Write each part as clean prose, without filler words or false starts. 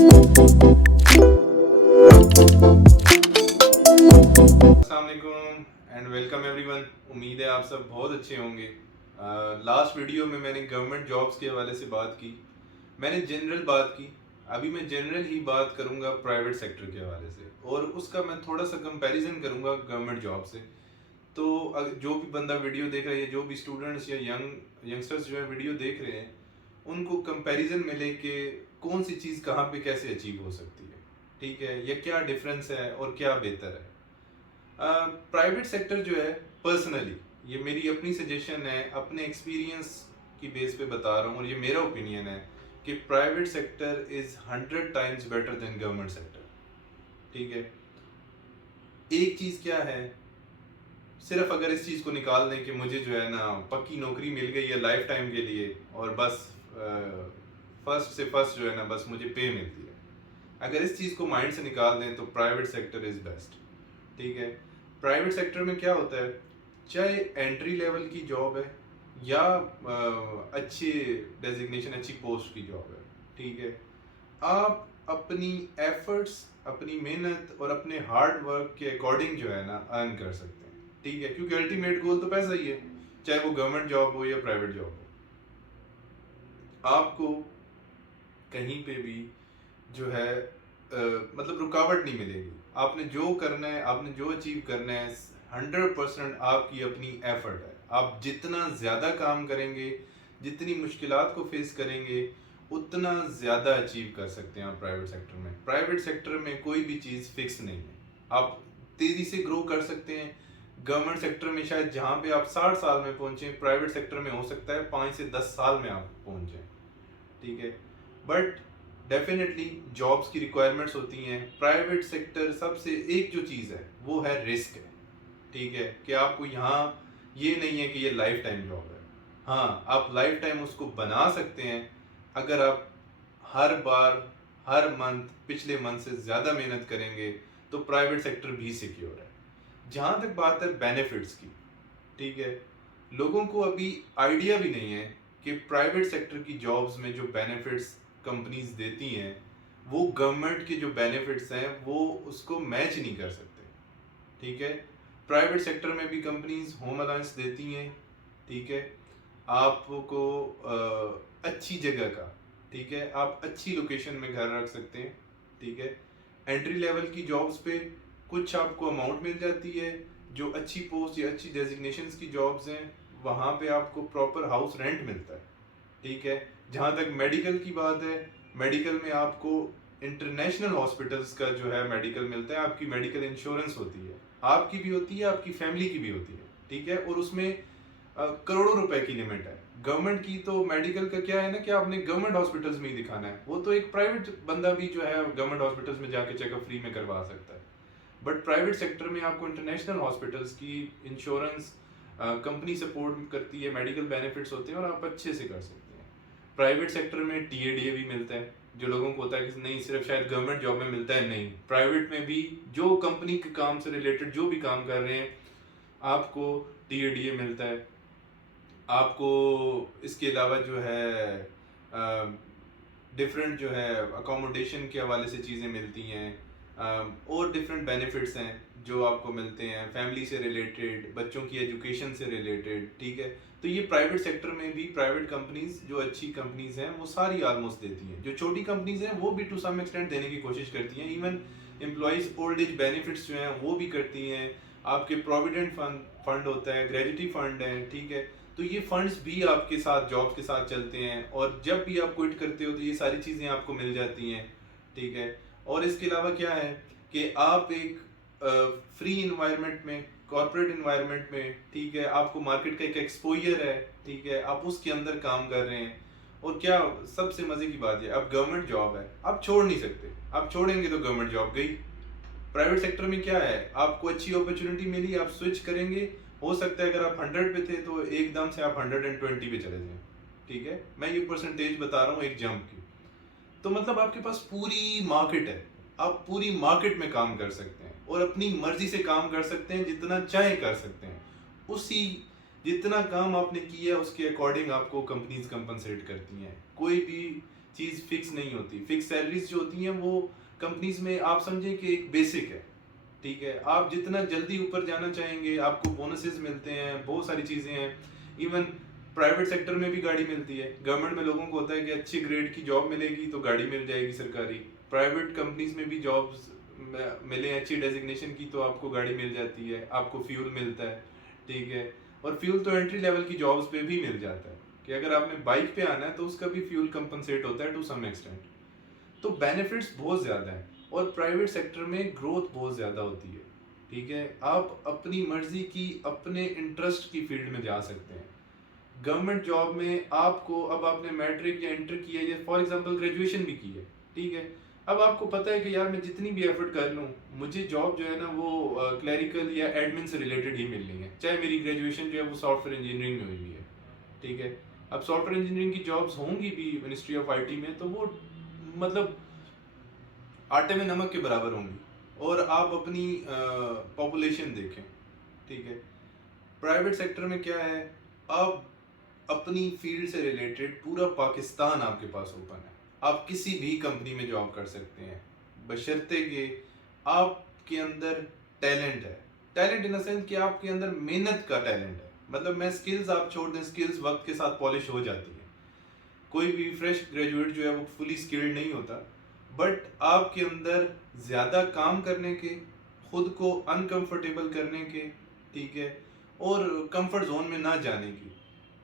अस्सलाम वालेकुम and welcome everyone. उम्मीद है आप सब बहुत अच्छे होंगे। लास्ट वीडियो में मैंने गवर्नमेंट जॉब्स के हवाले से बात की, मैंने जनरल बात की। अभी मैं जनरल ही बात करूंगा प्राइवेट सेक्टर के हवाले से, और उसका मैं थोड़ा सा कंपैरिजन करूंगा गवर्नमेंट जॉब से। तो जो भी बंदा वीडियो देख रहा है, जो भी स्टूडेंट्स या यंगस्टर्स जो है वीडियो देख रहे हैं, उनको कंपैरिजन मिले कि कौन सी चीज़ कहाँ पे कैसे अचीव हो सकती है, ठीक है, या क्या डिफरेंस है और क्या बेहतर है। प्राइवेट सेक्टर जो है, पर्सनली ये मेरी अपनी सजेशन है, अपने एक्सपीरियंस की बेस पे बता रहा हूँ, और ये मेरा ओपिनियन है कि private sector is 100 times better than government sector. ठीक है, एक चीज क्या है, सिर्फ अगर इस चीज को निकाल दें कि मुझे जो है ना पक्की नौकरी मिल गई है लाइफ टाइम के लिए, और बस फर्स्ट से फर्स्ट जो है ना बस मुझे पे मिलती है, अगर इस चीज को माइंड से निकाल दें तो प्राइवेट सेक्टर इज बेस्ट। ठीक है, प्राइवेट सेक्टर में क्या होता है, चाहे एंट्री लेवल की जॉब है या अच्छी डेजिग्नेशन, अच्छी पोस्ट की जॉब है, ठीक है, आप अपनी एफर्ट्स, अपनी मेहनत और अपने हार्ड वर्क के अकॉर्डिंग जो है ना अर्न कर सकते हैं। ठीक है, क्योंकि अल्टीमेट गोल तो पैसा ही है, चाहे वो गवर्नमेंट जॉब हो या प्राइवेट जॉब हो। आपको कहीं पे भी जो है मतलब रुकावट नहीं मिलेगी। आपने जो करना है, आपने जो अचीव करना है, 100% आपकी अपनी एफर्ट है। आप जितना ज़्यादा काम करेंगे, जितनी मुश्किलात को फेस करेंगे, उतना ज़्यादा अचीव कर सकते हैं आप प्राइवेट सेक्टर में। प्राइवेट सेक्टर में कोई भी चीज़ फिक्स नहीं है, आप तेज़ी से ग्रो कर सकते हैं। गवर्नमेंट सेक्टर में शायद जहाँ पे आप 60 साल में पहुँचें, प्राइवेट सेक्टर में हो सकता है 5 से 10 साल में आप पहुँचें। ठीक है, बट डेफिनेटली जॉब्स की रिक्वायरमेंट्स होती हैं। प्राइवेट सेक्टर सबसे एक जो चीज़ है वो है रिस्क है। ठीक है, कि आपको यहाँ ये नहीं है कि ये लाइफ टाइम जॉब है। हाँ, आप लाइफ टाइम उसको बना सकते हैं अगर आप हर बार, हर मंथ, पिछले मंथ से ज़्यादा मेहनत करेंगे तो प्राइवेट सेक्टर भी सिक्योर है। जहाँ तक बात है बेनिफिट्स की, ठीक है, लोगों को अभी आइडिया भी नहीं है कि प्राइवेट सेक्टर की जॉब्स में जो बेनिफिट्स कंपनीज देती हैं, वो गवर्नमेंट के जो बेनिफिट्स हैं वो उसको मैच नहीं कर सकते। ठीक है, प्राइवेट सेक्टर में भी कंपनीज होम अलाउंस देती हैं, ठीक है, आपको अच्छी जगह का, ठीक है, आप अच्छी लोकेशन में घर रख सकते हैं। ठीक है, एंट्री लेवल की जॉब्स पे कुछ आपको अमाउंट मिल जाती है, जो अच्छी पोस्ट या अच्छी डेजिग्नेशंस की जॉब्स हैं वहाँ पे आपको प्रॉपर हाउस रेंट मिलता है। ठीक है, जहाँ तक मेडिकल की बात है, मेडिकल में आपको इंटरनेशनल हॉस्पिटल्स का जो है मेडिकल मिलता है, आपकी मेडिकल इंश्योरेंस होती है, आपकी भी होती है, आपकी फैमिली की भी होती है। ठीक है, और उसमें करोड़ों रुपए की लिमिट है। गवर्नमेंट की तो मेडिकल का क्या है ना कि आपने गवर्नमेंट हॉस्पिटल्स में ही दिखाना है, वो तो एक प्राइवेट बंदा भी जो है गवर्नमेंट हॉस्पिटल्स में जाके चेकअप फ्री में करवा सकता है। बट प्राइवेट सेक्टर में आपको इंटरनेशनल हॉस्पिटल्स की इंश्योरेंस कंपनी सपोर्ट करती है, मेडिकल बेनिफिट्स होते हैं और आप अच्छे से कर सकते हैं। प्राइवेट सेक्टर में टीएडीए भी मिलता है, जो लोगों को होता है कि नहीं सिर्फ शायद गवर्नमेंट जॉब में मिलता है, नहीं, प्राइवेट में भी जो कंपनी के काम से रिलेटेड जो भी काम कर रहे हैं आपको टीएडीए मिलता है। आपको इसके अलावा जो है डिफरेंट जो है अकोमोडेशन के हवाले से चीज़ें मिलती हैं, और डिफरेंट बेनिफिट्स हैं जो आपको मिलते हैं फैमिली से रिलेटेड, बच्चों की एजुकेशन से रिलेटेड। ठीक है, तो ये प्राइवेट सेक्टर में भी प्राइवेट कंपनीज जो अच्छी कंपनीज हैं वो सारी ऑलमोस्ट देती हैं। जो छोटी कंपनीज हैं वो भी टू सम एक्सटेंट देने की कोशिश करती हैं, even employees old age benefits जो हैं वो भी करती हैं। आपके प्रोविडेंट फंड होता है, ग्रेजुटी फंड है, ठीक है, तो ये फंड्स भी आपके साथ जॉब के साथ चलते हैं, और जब भी आप क्विट करते हो तो ये सारी चीज़ें आपको मिल जाती हैं। ठीक है, और इसके अलावा क्या है कि आप एक फ्री इन्वायरमेंट में, कॉर्पोरेट इन्वायरमेंट में, ठीक है, आपको मार्केट का एक एक्सपोजर है, ठीक है, आप उसके अंदर काम कर रहे हैं। और क्या सबसे मज़े की बात है, अब गवर्नमेंट जॉब है, आप छोड़ नहीं सकते, आप छोड़ेंगे तो गवर्नमेंट जॉब गई। प्राइवेट सेक्टर में क्या है, आपको अच्छी अपॉर्चुनिटी मिली, आप स्विच करेंगे, हो सकता है अगर आप 100 पे थे तो एकदम से आप 120 पे चले जाएं। ठीक है, मैं ये परसेंटेज बता रहा हूँ एक जंप की। तो मतलब आपके पास पूरी मार्केट है, आप पूरी मार्केट में काम कर सकते हैं और अपनी मर्जी से काम कर सकते हैं, जितना चाहे कर सकते हैं। उसी जितना काम आपने किया उसके अकॉर्डिंग आपको कंपनीज कंपनसेट करती हैं। कोई भी चीज़ फिक्स नहीं होती। फिक्स सैलरीज जो होती हैं वो कंपनीज में आप समझें कि एक बेसिक है, ठीक है। आप जितना जल्दी ऊपर जाना चाहेंगे आपको बोनसेस मिलते हैं, बहुत सारी चीज़ें हैं। इवन प्राइवेट सेक्टर में भी गाड़ी मिलती है। गवर्नमेंट में लोगों को होता है कि अच्छी ग्रेड की जॉब मिलेगी तो गाड़ी मिल जाएगी सरकारी। प्राइवेट कंपनीज में भी जॉब्स मिले अच्छी डेजिग्नेशन की तो आपको गाड़ी मिल जाती है, आपको फ्यूल मिलता है, ठीक है। और फ्यूल तो एंट्री लेवल की जॉब्स पे भी मिल जाता है कि अगर आपने बाइक पे आना है तो उसका भी फ्यूल कंपनसेट होता है टू सम एक्सटेंट। तो बेनिफिट्स बहुत ज़्यादा हैं और प्राइवेट सेक्टर में ग्रोथ बहुत ज़्यादा होती है, ठीक है। आप अपनी मर्जी की अपने इंटरेस्ट की फील्ड में जा सकते हैं। गवर्नमेंट जॉब में आपको, अब आपने मैट्रिक या इंटर किया या फॉर एग्जांपल ग्रेजुएशन भी की है, ठीक है। अब आपको पता है कि यार मैं जितनी भी एफर्ट कर लूँ मुझे जॉब जो है ना वो क्लरिकल या एडमिन से रिलेटेड ही मिलनी है, चाहे मेरी ग्रेजुएशन जो है वो सॉफ्टवेयर इंजीनियरिंग में हुई हुई है, ठीक है। अब सॉफ्टवेयर इंजीनियरिंग की जॉब्स होंगी भी मिनिस्ट्री ऑफ आईटी में तो वो मतलब आटे में नमक के बराबर होंगी। और आप अपनी पॉपुलेशन देखें, ठीक है। प्राइवेट सेक्टर में क्या है, आप अपनी फील्ड से रिलेटेड पूरा पाकिस्तान आपके पास ओपन है। आप किसी भी कंपनी में जॉब कर सकते हैं बशर्ते कि आपके अंदर टैलेंट है। टैलेंट इन द सेंस कि आपके अंदर मेहनत का टैलेंट है। मतलब मैं स्किल्स आप छोड़ दें, स्किल्स वक्त के साथ पॉलिश हो जाती है। कोई भी फ्रेश ग्रेजुएट जो है वो फुली स्किल्ड नहीं होता, बट आपके अंदर ज़्यादा काम करने के, खुद को अनकंफर्टेबल करने के, ठीक है, और कंफर्ट जोन में ना जाने की,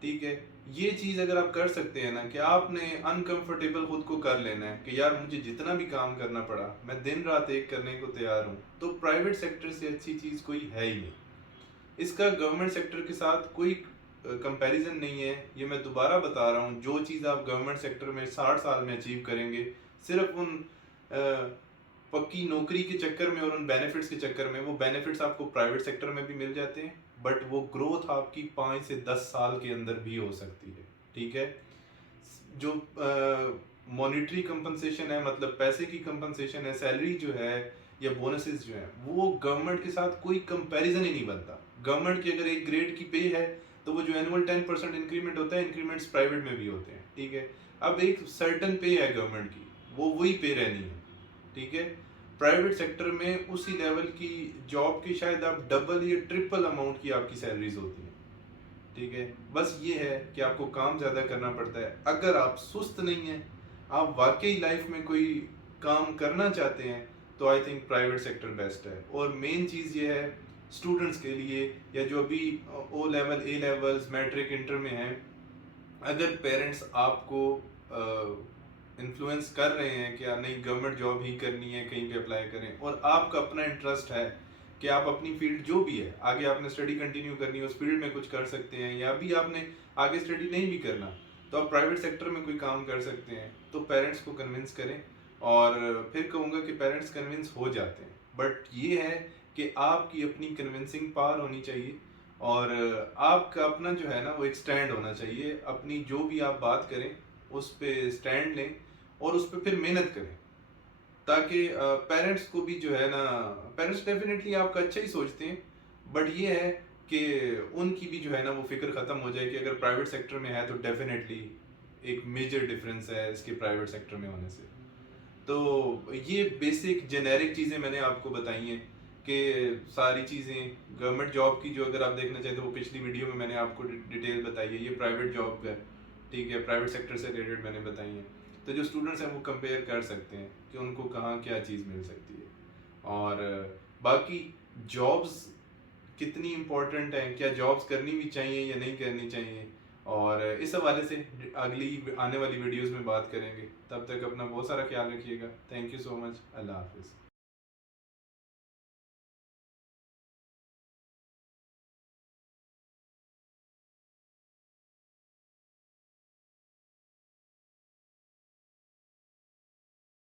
ठीक है। ये चीज़ अगर आप कर सकते हैं ना कि आपने अनकंफर्टेबल खुद को कर लेना है कि यार मुझे जितना भी काम करना पड़ा मैं दिन रात एक करने को तैयार हूँ, तो प्राइवेट सेक्टर से अच्छी चीज़ कोई है ही नहीं। इसका गवर्नमेंट सेक्टर के साथ कोई कंपैरिजन नहीं है। ये मैं दोबारा बता रहा हूँ, जो चीज़ आप गवर्नमेंट सेक्टर में 60 साल में अचीव करेंगे सिर्फ उन पक्की नौकरी के चक्कर में और उन बेनिफिट्स के चक्कर में, वो बेनिफिट्स आपको प्राइवेट सेक्टर में भी मिल जाते हैं, बट वो ग्रोथ आपकी 5 से 10 साल के अंदर भी हो सकती है, ठीक है। जो मॉनिटरी कंपनसेशन है, मतलब पैसे की कंपनसेशन है, सैलरी जो है या बोनसेस जो है, वो गवर्नमेंट के साथ कोई कंपैरिजन ही नहीं बनता। गवर्नमेंट की अगर एक ग्रेड की पे है तो वो जो एनुअल 10% इंक्रीमेंट होता है, इंक्रीमेंट्स प्राइवेट में भी होते हैं, ठीक है। अब एक सर्टन पे है गवर्नमेंट की, वो वही पे रहनी है, ठीक है। प्राइवेट सेक्टर में उसी लेवल की जॉब की शायद आप डबल या ट्रिपल अमाउंट की आपकी सैलरीज होती हैं, ठीक है। बस ये है कि आपको काम ज़्यादा करना पड़ता है। अगर आप सुस्त नहीं हैं, आप वाकई लाइफ में कोई काम करना चाहते हैं, तो I think private sector best है। और मेन चीज़ ये है स्टूडेंट्स के लिए या जो अभी O level, A levels, matric, inter में हैं, अगर पेरेंट्स आपको इन्फ्लुएंस कर रहे हैं कि नहीं गवर्नमेंट जॉब ही करनी है, कहीं पे अप्लाई करें, और आपका अपना इंटरेस्ट है कि आप अपनी फील्ड जो भी है, आगे आपने स्टडी कंटिन्यू करनी है, उस फील्ड में कुछ कर सकते हैं, या अभी आपने आगे स्टडी नहीं भी करना तो आप प्राइवेट सेक्टर में कोई काम कर सकते हैं, तो पेरेंट्स को कन्विंस करें। और फिर कहूँगा कि पेरेंट्स कन्विंस हो जाते हैं, बट ये है कि आपकी अपनी कन्विंसिंग पावर होनी चाहिए और आपका अपना जो है ना वो एक स्टैंड होना चाहिए। अपनी जो भी आप बात करें उस पर स्टैंड लें और उस पर फिर मेहनत करें, ताकि पेरेंट्स को भी जो है ना, पेरेंट्स डेफिनेटली आपका अच्छा ही सोचते हैं, बट ये है कि उनकी भी जो है ना वो फिक्र ख़त्म हो जाए कि अगर प्राइवेट सेक्टर में है तो डेफिनेटली एक मेजर डिफरेंस है इसके प्राइवेट सेक्टर में होने से। तो ये बेसिक जेनेरिक चीज़ें मैंने आपको बताई हैं कि सारी चीज़ें गवर्नमेंट जॉब की जो अगर आप देखना चाहते हो वो पिछली वीडियो में मैंने आपको डिटेल बताई है। ये प्राइवेट जॉब का, ठीक है, प्राइवेट सेक्टर से रिलेटेड मैंने बताई हैं। तो जो स्टूडेंट्स हैं वो कंपेयर कर सकते हैं कि उनको कहाँ क्या चीज़ मिल सकती है। और बाकी जॉब्स कितनी इम्पोर्टेंट हैं, क्या जॉब्स करनी भी चाहिए या नहीं करनी चाहिए, और इस हवाले से अगली आने वाली वीडियोस में बात करेंगे। तब तक अपना बहुत सारा ख्याल रखिएगा। Thank you so much. अल्लाह हाफिज़।